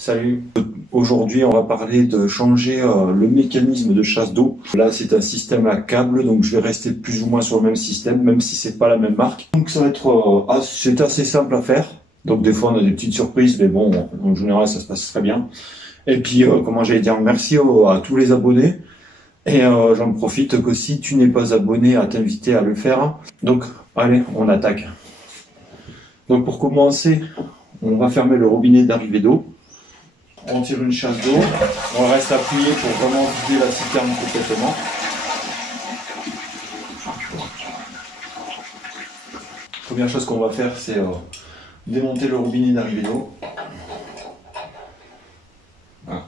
Salut, aujourd'hui on va parler de changer le mécanisme de chasse d'eau. Là c'est un système à câble, donc je vais rester plus ou moins sur le même système, même si c'est pas la même marque. Donc ça va être c'est assez simple à faire. Donc des fois on a des petites surprises, mais bon, en général ça se passe très bien. Et puis comment j'allais dire, merci à tous les abonnés. Et j'en profite que si tu n'es pas abonné, à t'inviter à le faire. Donc allez, on attaque. Donc pour commencer, on va fermer le robinet d'arrivée d'eau. On tire une chasse d'eau, on reste appuyé pour vraiment vider la citerne complètement. Première chose qu'on va faire, c'est démonter le robinet d'arrivée d'eau. Voilà.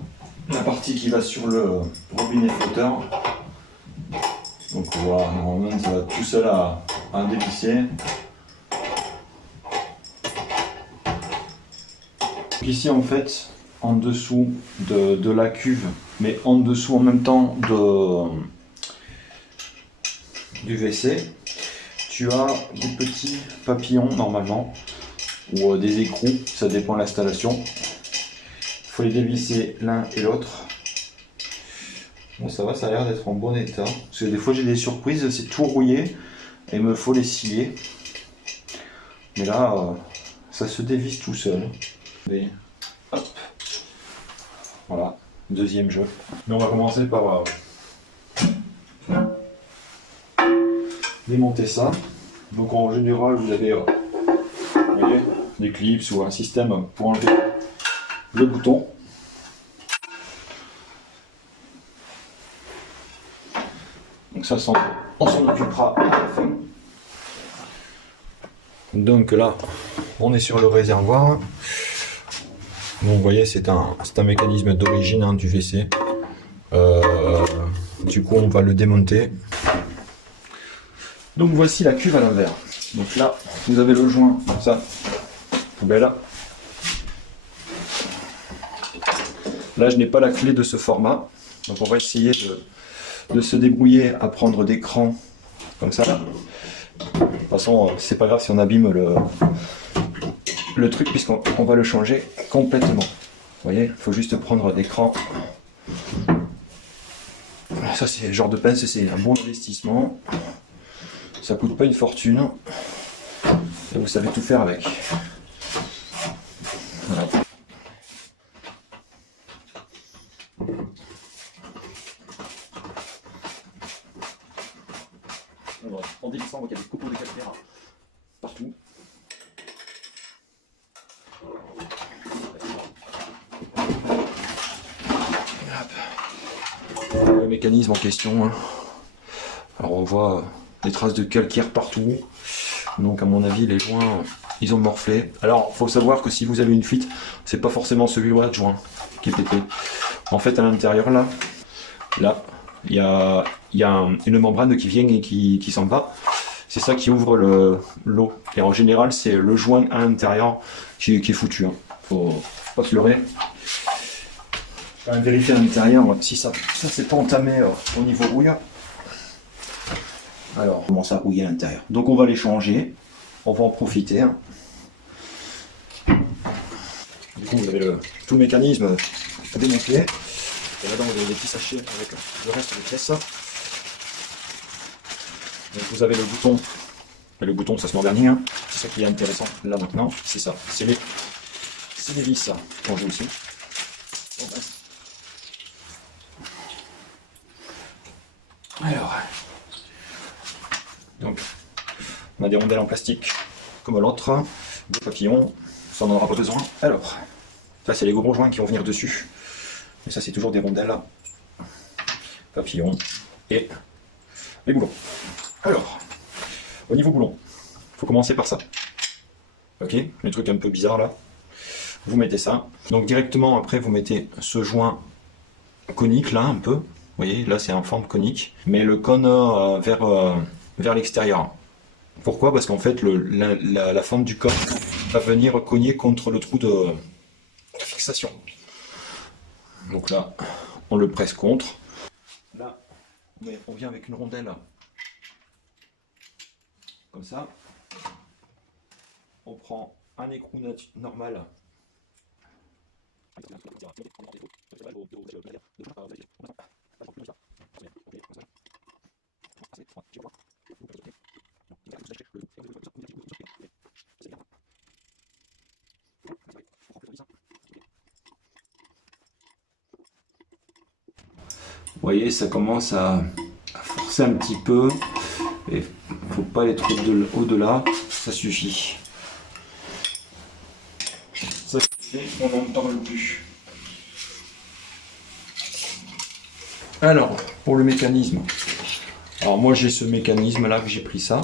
La partie qui va sur le robinet flotteur. Donc voilà, normalement ça va tout seul à dévisser. Donc ici en fait, en dessous de la cuve, mais en dessous en même temps du WC, tu as des petits papillons normalement, ou des écrous, ça dépend de l'installation. Il faut les dévisser l'un et l'autre. Bon, ça va, ça a l'air d'être en bon état. Parce que des fois j'ai des surprises, c'est tout rouillé et il me faut les scier. Mais là, ça se dévisse tout seul. Et hop. Voilà, deuxième jeu. Mais on va commencer par démonter ça. Donc en général, vous avez voyez, des clips ou un système pour enlever le bouton. Donc ça, on s'en occupera à la fin. Donc là, on est sur le réservoir. Bon, vous voyez, c'est un mécanisme d'origine du WC. Du coup, on va le démonter. Donc voici la cuve à l'envers. Donc là, vous avez le joint, comme ça, poubelle. Là, je n'ai pas la clé de ce format. Donc on va essayer de se débrouiller à prendre des crans comme ça. De toute façon, c'est pas grave si on abîme le truc puisqu'on va le changer complètement. Vous voyez, il faut juste prendre des crans. Ça, c'est le genre de pince, c'est un bon investissement. Ça coûte pas une fortune. Et vous savez tout faire avec. Voilà. Alors, en dévissant, on voit qu'il y a des copeaux de calcaire partout. Le mécanisme en question. Hein. Alors on voit des traces de calcaire partout. Donc à mon avis les joints ils ont morflé. Alors il faut savoir que si vous avez une fuite, c'est pas forcément celui-là de joint qui est pété. En fait à l'intérieur là, il y a une membrane qui vient et qui s'en va. C'est ça qui ouvre l'eau. Et en général c'est le joint à l'intérieur qui est foutu. Hein. Faut pas se leurrer. Je vais vérifier à l'intérieur si ça s'est pas entamé au niveau rouille. Alors, on commence à rouiller à l'intérieur. Donc on va les changer. On va en profiter. Du coup, vous avez tout le mécanisme démonté. Et là-dedans, vous avez des petits sachets avec le reste des pièces. Donc vous avez le bouton. Et le bouton, ça se met en dernier. Hein. C'est ça qui est intéressant là maintenant. C'est ça. C'est les vis qu'on joue aussi. Bon, ben. Alors, donc, on a des rondelles en plastique comme l'autre, des papillons, ça on n'en aura pas besoin. Alors, ça c'est les gros joints qui vont venir dessus. Mais ça c'est toujours des rondelles, papillons et les boulons. Alors, au niveau boulon, il faut commencer par ça. Ok, le truc un peu bizarre là. Vous mettez ça. Donc directement après vous mettez ce joint conique là un peu. Vous voyez, là c'est en forme conique, mais le cône vers l'extérieur. Pourquoi? Parce qu'en fait la forme du cône va venir cogner contre le trou de fixation. Donc là, on le presse contre. Là, on vient avec une rondelle comme ça. On prend un écrou normal Vous voyez, ça commence à forcer un petit peu. Et faut pas aller trop au-delà, ça suffit. Ça suffit, on n'en parle plus. Alors, pour le mécanisme. Alors moi j'ai ce mécanisme là que j'ai pris ça.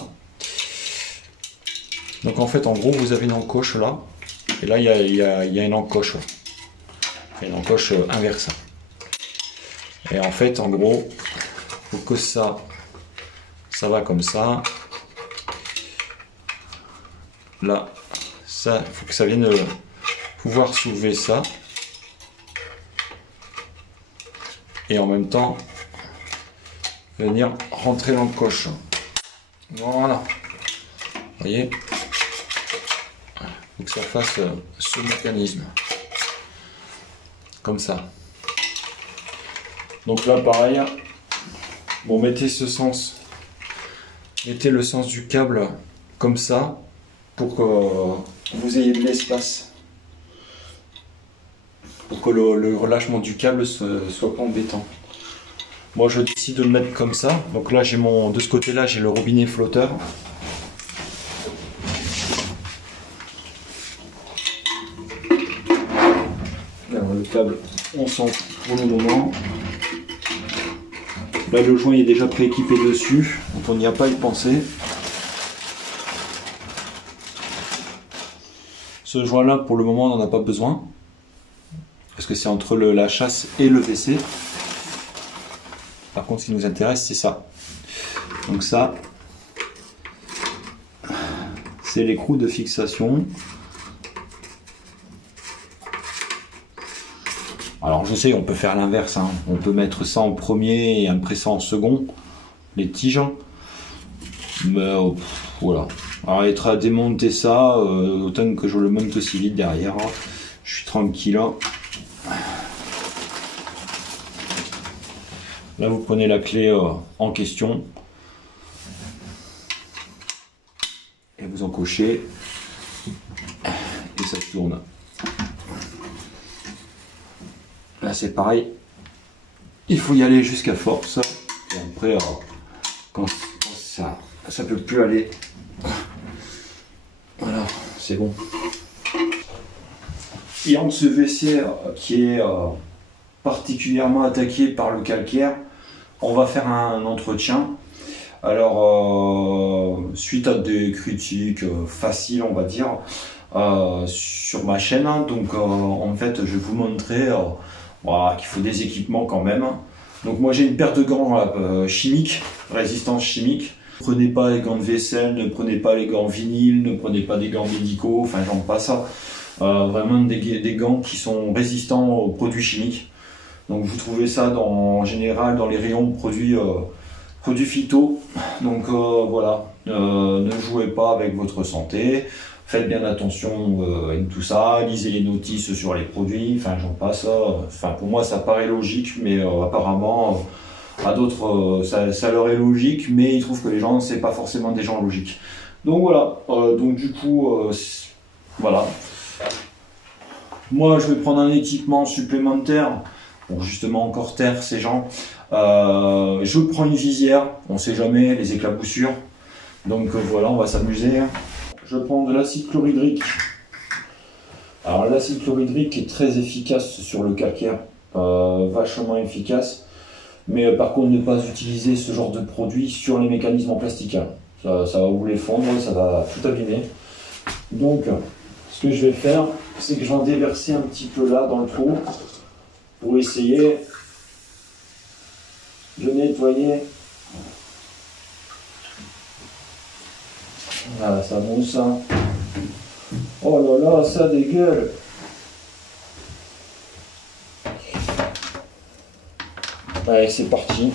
Donc en fait en gros vous avez une encoche là. Et là il y a une encoche. Une encoche inverse. Et en fait en gros, faut que ça va comme ça. Là, ça, il faut que ça vienne pouvoir soulever ça. Et en même temps, venir rentrer l'encoche. Voilà. Vous voyez? Il faut que ça fasse ce mécanisme. Comme ça. Donc là, pareil. Bon, mettez ce sens. Mettez le sens du câble comme ça. Pour que vous ayez de l'espace. Pour que le relâchement du câble soit pas embêtant. Moi je décide de le mettre comme ça. Donc là j'ai de ce côté là j'ai le robinet flotteur. Alors le câble on s'en fout pour le moment. Là le joint est déjà prééquipé dessus. Donc on n'y a pas à y penser. Ce joint là pour le moment on n'en a pas besoin. Parce que c'est entre la chasse et le WC. Par contre, ce qui nous intéresse, c'est ça. Donc ça, c'est l'écrou de fixation. Alors je sais, on peut faire l'inverse. Hein. On peut mettre ça en premier et après ça en second, les tiges. Mais voilà. Alors être à démonter ça, autant que je le monte aussi vite derrière. Je suis tranquille. Là, vous prenez la clé en question et vous encochez et ça tourne. Là, c'est pareil. Il faut y aller jusqu'à force et après, quand ça peut plus aller, voilà, c'est bon. Et en ce WC qui est particulièrement attaqué par le calcaire, on va faire un entretien. Alors suite à des critiques faciles on va dire sur ma chaîne, donc en fait je vais vous montrer voilà, qu'il faut des équipements quand même. Donc moi j'ai une paire de gants chimiques, résistance chimique. Ne prenez pas les gants de vaisselle, ne prenez pas les gants vinyles, ne prenez pas des gants médicaux, enfin j'en passe ça. Vraiment des gants qui sont résistants aux produits chimiques. Donc vous trouvez ça en général dans les rayons produits phyto. Donc voilà, ne jouez pas avec votre santé, faites bien attention à tout ça, lisez les notices sur les produits, enfin j'en passe. Enfin pour moi ça paraît logique, mais apparemment à d'autres ça leur est logique, mais ils trouvent que les gens c'est pas forcément des gens logiques. Donc voilà, donc du coup voilà. Moi je vais prendre un équipement supplémentaire pour justement encore taire ces gens. Je prends une visière, on ne sait jamais, les éclaboussures. Donc voilà, on va s'amuser. Je prends de l'acide chlorhydrique. Alors l'acide chlorhydrique est très efficace sur le calcaire, vachement efficace. Mais par contre, ne pas utiliser ce genre de produit sur les mécanismes en plastique. Ça va vous les fondre, ça va tout abîmer. Donc, ce que je vais faire, c'est que je vais en déverser un petit peu là dans le trou pour essayer de nettoyer. Voilà, ça mousse. Hein. Oh là là, ça dégueule. Allez, c'est parti.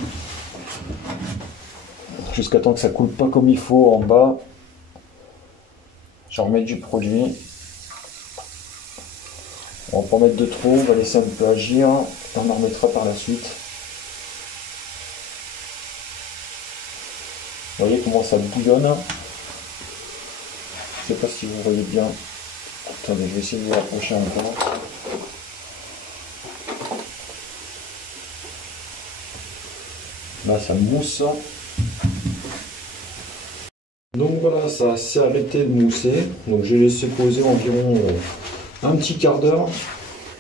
Jusqu'à temps que ça coule pas comme il faut en bas. Je remets du produit. On va pas mettre de trop, on va laisser un peu agir, et on en remettra par la suite. Vous voyez comment ça bouillonne. Je sais pas si vous voyez bien. Attendez, je vais essayer de vous rapprocher encore. Là, ça mousse. Donc voilà, ça s'est arrêté de mousser. Donc j'ai laissé poser environ un petit quart d'heure.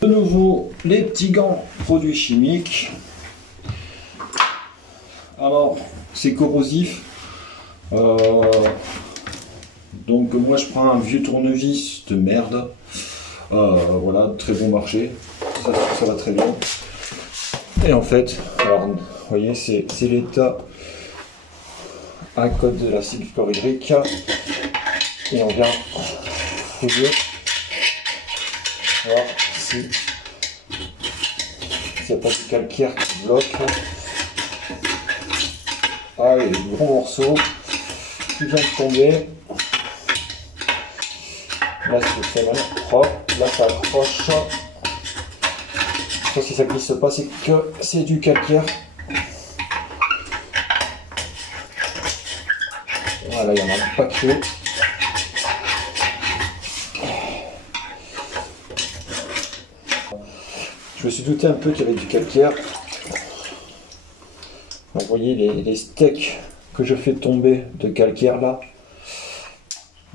De nouveau, les petits gants produits chimiques. Alors, c'est corrosif. Donc moi je prends un vieux tournevis de merde. Voilà, très bon marché. Ça va très bien. Et en fait, alors, vous voyez, c'est l'état à code de l'acide chlorhydrique. Et on vient fouiller. Voir si il n'y a pas de calcaire qui bloque. Ah, il y a des gros morceaux qui viennent de tomber. Là c'est vraiment propre, là ça accroche. Sauf si ça glisse pas, c'est que c'est du calcaire. Voilà, il y en a un paquet. Je me suis douté un peu qu'il y avait du calcaire. Vous voyez les steaks que je fais tomber de calcaire là.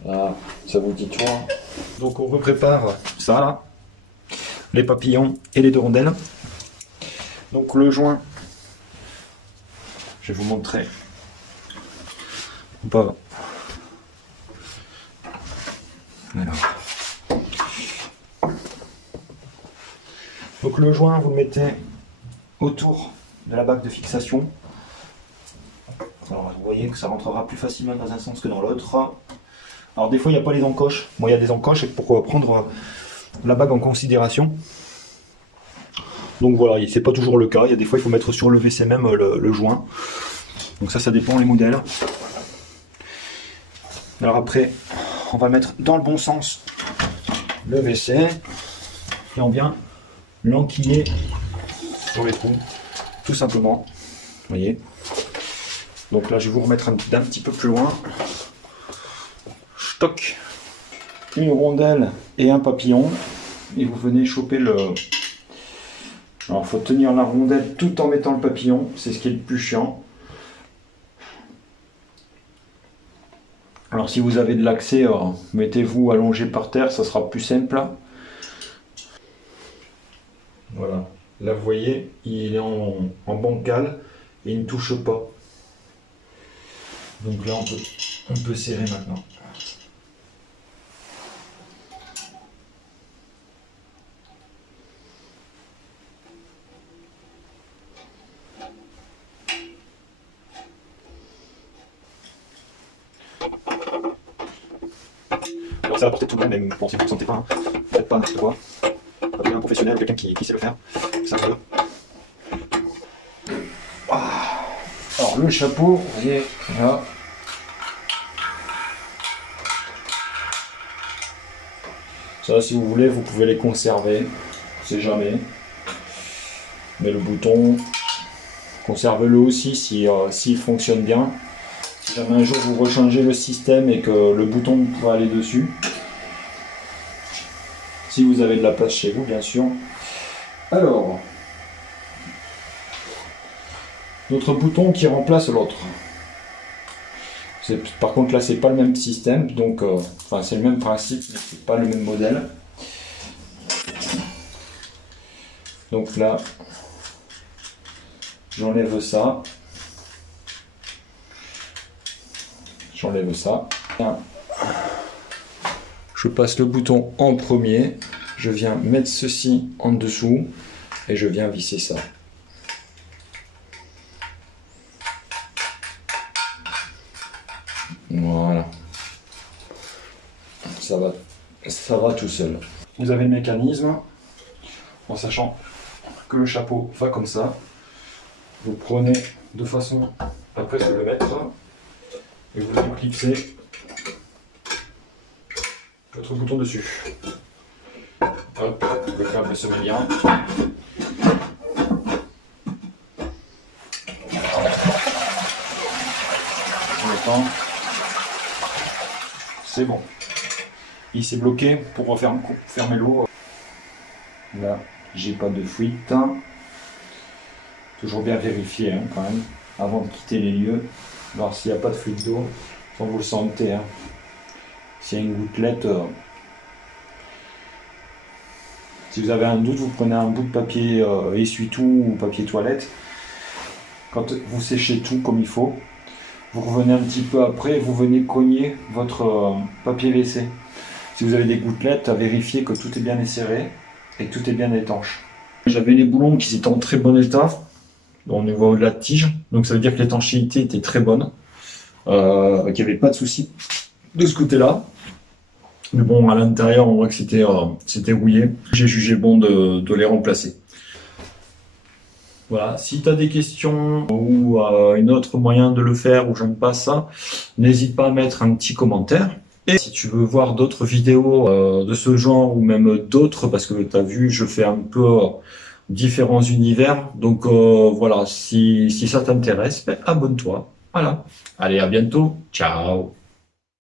Ah, ça vous dit tout. Hein. Donc on reprépare ça là, les papillons et les deux rondelles. Donc le joint, je vais vous montrer. Voilà. Donc le joint, vous le mettez autour de la bague de fixation. Alors vous voyez que ça rentrera plus facilement dans un sens que dans l'autre. Alors des fois il n'y a pas les encoches. Moi il y a des encoches et pour prendre la bague en considération. Donc voilà, c'est pas toujours le cas. Il y a des fois il faut mettre sur le WC même le joint. Donc ça dépend les modèles. Alors après, on va mettre dans le bon sens le WC et on vient l'enquiller sur les trous, tout simplement. Vous voyez. Donc là je vais vous remettre d'un petit peu plus loin. Stock une rondelle et un papillon et vous venez choper le... Alors il faut tenir la rondelle tout en mettant le papillon, c'est ce qui est le plus chiant. Alors si vous avez de l'accès, mettez-vous allongé par terre, ça sera plus simple. Voilà, là vous voyez, il est en bancal et il ne touche pas. Donc là on peut serrer maintenant. Alors ça va porter tout le monde, mais bon, si vous ne sentez pas, hein, faites pas n'importe quoi. Appelez un professionnel ou quelqu'un qui sait le faire. Ça va. Alors le chapeau, vous voyez, là. Ça, si vous voulez, vous pouvez les conserver. On sait jamais. Mais le bouton, conservez-le aussi s'il fonctionne bien. Si jamais un jour vous rechangez le système et que le bouton peut aller dessus. Si vous avez de la place chez vous, bien sûr. Alors, notre bouton qui remplace l'autre. Par contre là c'est pas le même système, donc enfin c'est le même principe, mais c'est pas le même modèle. Donc là, j'enlève ça. J'enlève ça. Je passe le bouton en premier. Je viens mettre ceci en dessous et je viens visser ça. Voilà. Ça va tout seul. Vous avez le mécanisme, en sachant que le chapeau va comme ça. Vous prenez de façon à presque le mettre et vous clipsez votre bouton dessus. Hop, le câble se met bien. C'est bon. Il s'est bloqué pour fermer l'eau. Là, j'ai pas de fuite. Toujours bien vérifier hein, quand même avant de quitter les lieux. Voir s'il n'y a pas de fuite d'eau. Quand vous le sentez. Hein. S'il y a une gouttelette. Si vous avez un doute, vous prenez un bout de papier essuie-tout ou papier toilette. Quand vous séchez tout comme il faut, vous revenez un petit peu après et vous venez cogner votre papier WC. Si vous avez des gouttelettes, à vérifier que tout est bien esserré et que tout est bien étanche. J'avais les boulons qui étaient en très bon état au niveau de la tige, donc ça veut dire que l'étanchéité était très bonne, qu'il n'y avait pas de souci de ce côté-là. Mais bon, à l'intérieur, on voit que c'était rouillé. J'ai jugé bon de les remplacer. Voilà, si tu as des questions ou un autre moyen de le faire ou j'aime pas ça, n'hésite pas à mettre un petit commentaire. Et si tu veux voir d'autres vidéos de ce genre ou même d'autres, parce que tu as vu, je fais un peu différents univers. Donc voilà, si ça t'intéresse, abonne-toi. Voilà. Allez, à bientôt. Ciao.